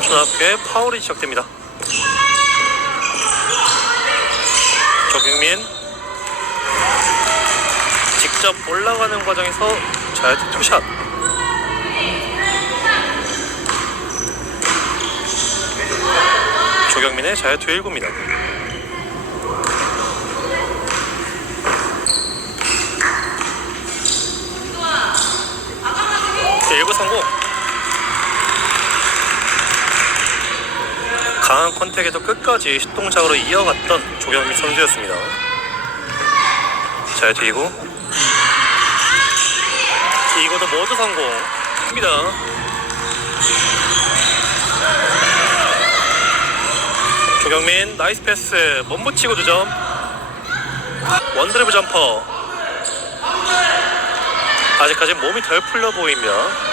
초등학교의 파울이 시작됩니다. 조경민 직접 올라가는 과정에서 자유투 투샷. 조경민의 자유투 1구입니다. 1구 성공. 강한 컨택에도 끝까지 슛동작으로 이어갔던 조경민 선수였습니다. 자유투 2구. 이거도 모두 성공입니다. 조경민 나이스 패스, 몸붙이고 2점. 원드리블 점퍼. 아직까지 몸이 덜 풀려 보입니다.